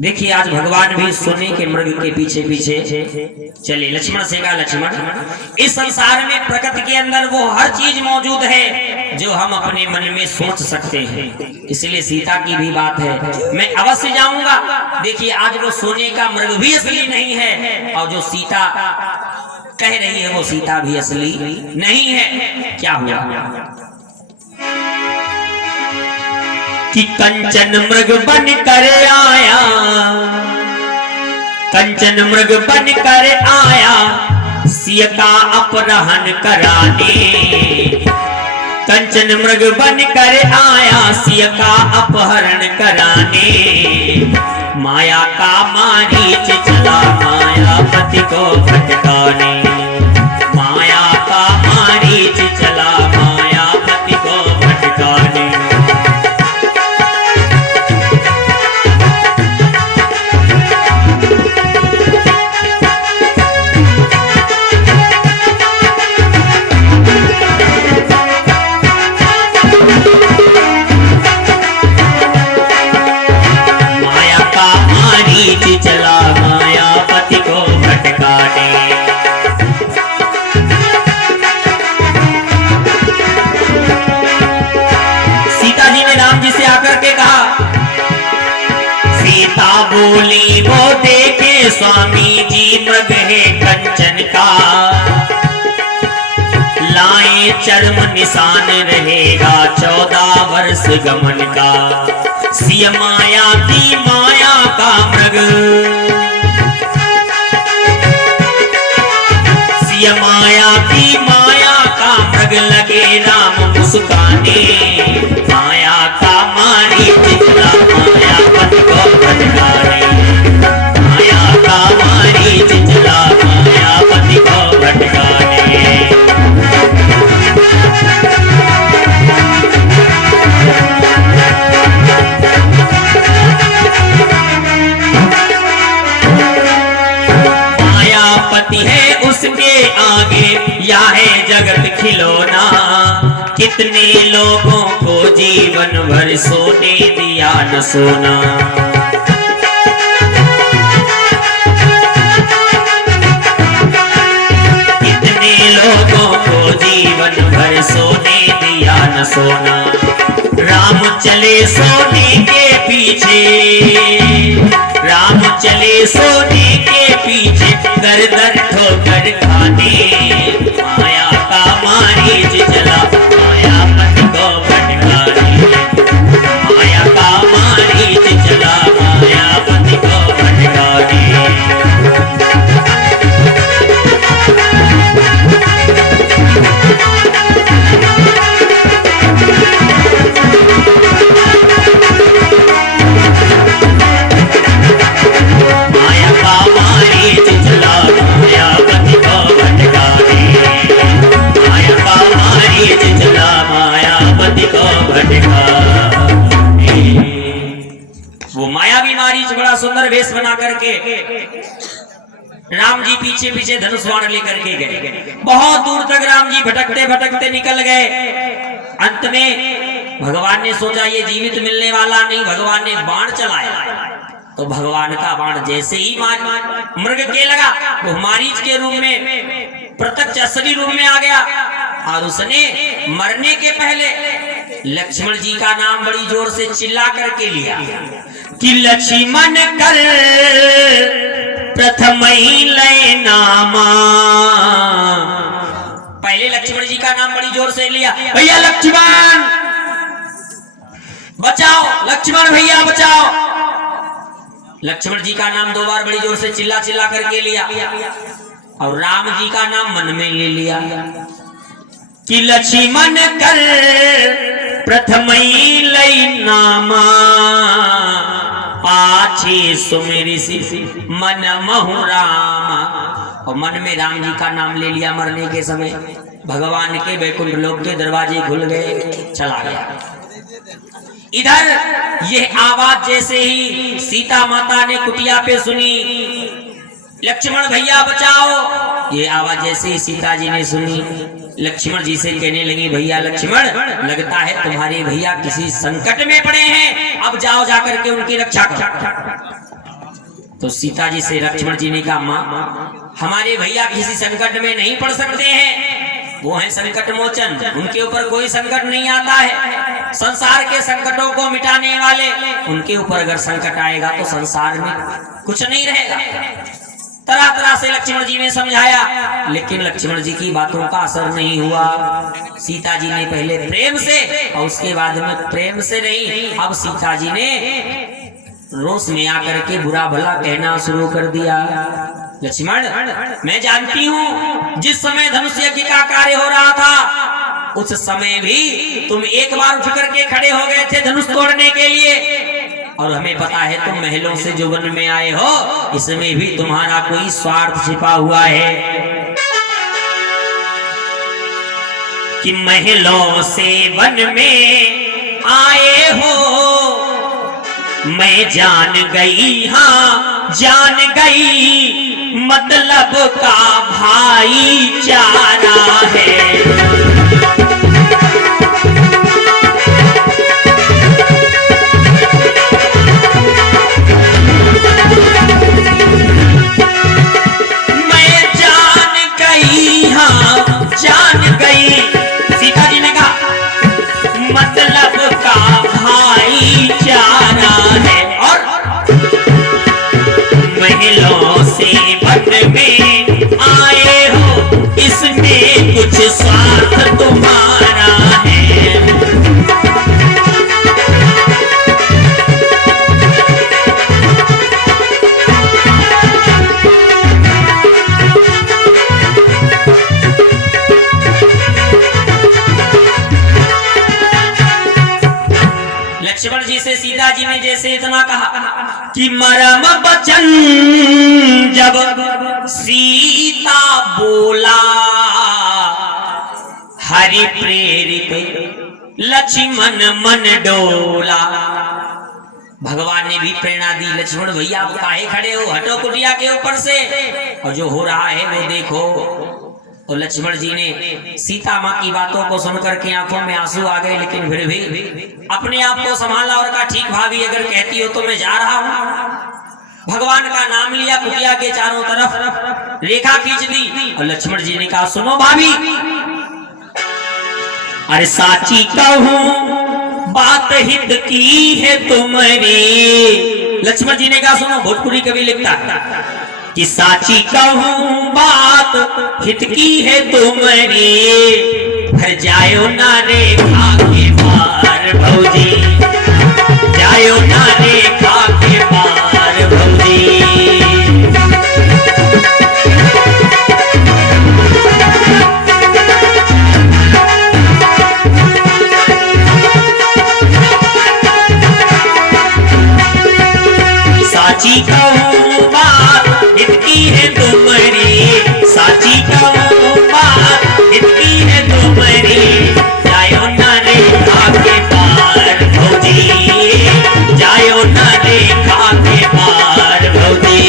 देखिए आज भगवान भी सोने के मृग के पीछे पीछे चले। लक्ष्मण से कहा, लक्ष्मण इस संसार में प्रकृति के अंदर वो हर चीज मौजूद है जो हम अपने मन में सोच सकते हैं, इसलिए सीता की भी बात है, मैं अवश्य जाऊंगा। देखिए आज वो सोने का मृग भी असली नहीं है और जो सीता कह रही है वो सीता भी असली नहीं है। क्या हुआ कि कंचन मृग बन कर आया, कंचन मृग बन कर आया सिय का अपहरण कराने। कंचन मृग बन कर आया सिय का अपहरण कराने। माया का मारीच चला मायापति को भटकाने। माया का मारीच चला मायापति को भटकाने। चला मायापति को भटकाने। सीता जी ने राम जी से आकर के कहा, सीता बोली वो देखे स्वामी जी मृग है कंचन का। लाए चर्म निशान रहेगा 14 वर्ष गमन का। सिय माया की माया का मृग, सिय माया की माया का मृग लगे राम मुस्काने। माया का मारीच चला मायापति को भटकाने। माया का मारीच चला मायापति को भटकाने। है उसके आगे या है जगत खिलौना। कितने लोगों को जीवन भर सोने दिया न सोना। कितने लोगों को जीवन भर सोने दिया न सोना। राम चले सोने के पीछे, राम चले सोने के पीछे दर दर ठोकर खाने। माया का मारीच चला मायापति को भटकाने। माया का मारीच चला मायापति को भटकाने। वो मायावी मारीच बड़ा सुंदर वेश बना करके राम जी पीछे पीछे धनुष बाण लेकर के गए। बहुत दूर तक राम जी भटकते भटकते निकल गए। अंत में भगवान ने सोचा ये जीवित मिलने वाला नहीं, भगवान ने बाण चलाया तो भगवान का बाण जैसे ही मृग के लगा वो मारीच के रूप में प्रत्यक्ष असली रूप में आ गया और उसने मरने के पहले लक्ष्मण जी का नाम बड़ी जोर से चिल्ला करके लिया कि लक्ष्मण कर प्रथम ही लय नामा। पहले लक्ष्मण जी का नाम बड़ी जोर से लिया, भैया लक्ष्मण बचाओ, लक्ष्मण भैया बचाओ। लक्ष्मण जी का नाम 2 बार बड़ी जोर से चिल्ला चिल्ला करके लिया और राम जी का नाम मन में ले लिया कि लक्ष्मण कर प्रथम ही लय नामा। पाछे सुमेरी मन महु रामा। और मन में राम जी का नाम ले लिया। मरने के समय भगवान के वैकुंठ लोक के दरवाजे खुल गए, चला गया। इधर यह आवाज जैसे ही सीता माता ने कुटिया पे सुनी लक्ष्मण भैया बचाओ। ये आवाज जैसे ही सीता जी ने सुनी, लक्ष्मण जी से कहने लगी, भैया लक्ष्मण, लगता है तुम्हारे भैया किसी संकट में पड़े हैं, अब जाओ जाकर के उनकी रक्षा करो। तो सीता जी से लक्ष्मण जी ने कहा, माँ हमारे भैया किसी संकट में नहीं पड़ सकते हैं, वो है संकट मोचन, उनके ऊपर कोई संकट नहीं आता है। संसार के संकटों को मिटाने वाले, उनके ऊपर अगर संकट आएगा तो संसार में कुछ नहीं रहेगा। तरह तरह से लक्ष्मण जी ने समझाया, लेकिन लक्ष्मण जी की बातों का असर नहीं हुआ। सीता जी ने पहले प्रेम से और उसके बाद में प्रेम से नहीं, अब सीता जी ने रोष में आकर के बुरा भला कहना शुरू कर दिया। लक्ष्मण, मैं जानती हूँ जिस समय धनुष यज्ञ का कार्य हो रहा था उस समय भी तुम एक बार उठ करके खड़े हो गए थे धनुष तोड़ने के लिए, और हमें पता है तुम महलों से जो वन में आए हो, इसमें भी तुम्हारा कोई स्वार्थ छिपा हुआ है कि महलों से वन में आए हो। मैं जान गई, हाँ जान गई, मतलब का भाईचारा है। जान गई, सीता जी ने कहा मतलब का भाईचारा है, और महलों से वन में आए हो, इसमें कुछ स्वार्थ तुम्हारा है। लक्ष्मण जी से सीता जी ने जैसे इतना कहा कि मरम बचन जब सीता बोला, हरि प्रेरित लक्ष्मण मन डोला। भगवान ने भी प्रेरणा दी, लक्ष्मण भैया आप काहे खड़े हो, हटो कुटिया के ऊपर से, और जो हो रहा है वो देखो। तो लक्ष्मण जी ने सीता माँ की बातों को सुनकर के आंखों में आंसू आ गए, लेकिन फिर भी अपने आप को संभाला और कहा, ठीक भाभी अगर कहती हो तो मैं जा रहा हूँ। भगवान का नाम लिया, कुटिया के चारों तरफ रेखा खींच दी, और लक्ष्मण जी ने कहा, सुनो भाभी, अरे साची कहूँ बात हित की है तुम्हारी। लक्ष्मण जी ने कहा, सुनो, भोजपुरी कवि लिखता है कि साची कहूँ बात हित की है तुम्हारी, फिर जायो ना रेखा के पार भौजी, जायो ना रेखा के पार भौजी। साची कहूँ बात हित की है तुम्हारी, साची कहूँ बात हित की है तुम्हारी, जायो ना रेखा के पार भौजी, जायो ना रेखा के पार भौजी।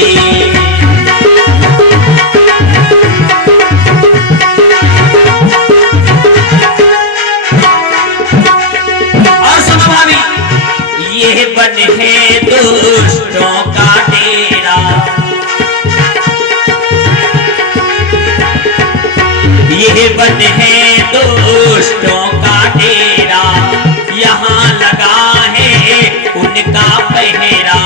और सुनो भाभी, ये बन है दुष्टों का डेरा, ये बन है दुष्टों का डेरा, यहाँ लगा है उनका पहरा।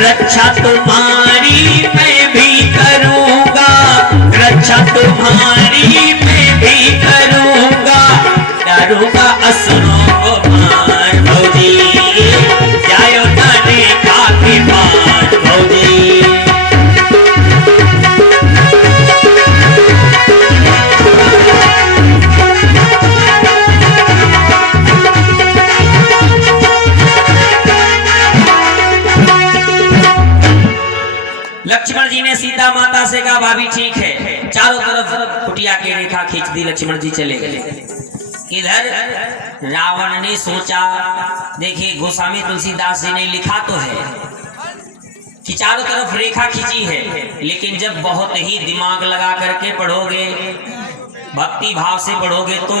रक्षा तुम्हारी मैं भी करूँगा, रक्षा तुम्हारी मैं भी करूँगा, डरूंगा असुरों को मार भौजी, जायो ना रेखा के पार भौजी। लक्ष्मण जी ने सीता माता से कहा, भाभी ठीक है, चारों तरफ कुटिया की रेखा खींच दी, लक्ष्मण जी चले गए। इधर रावण ने सोचा, देखिए गोस्वामी तुलसीदास जी ने लिखा तो है कि चारों तरफ रेखा खींची है, लेकिन जब बहुत ही दिमाग लगा करके पढ़ोगे, भक्ति भाव से पढ़ोगे तो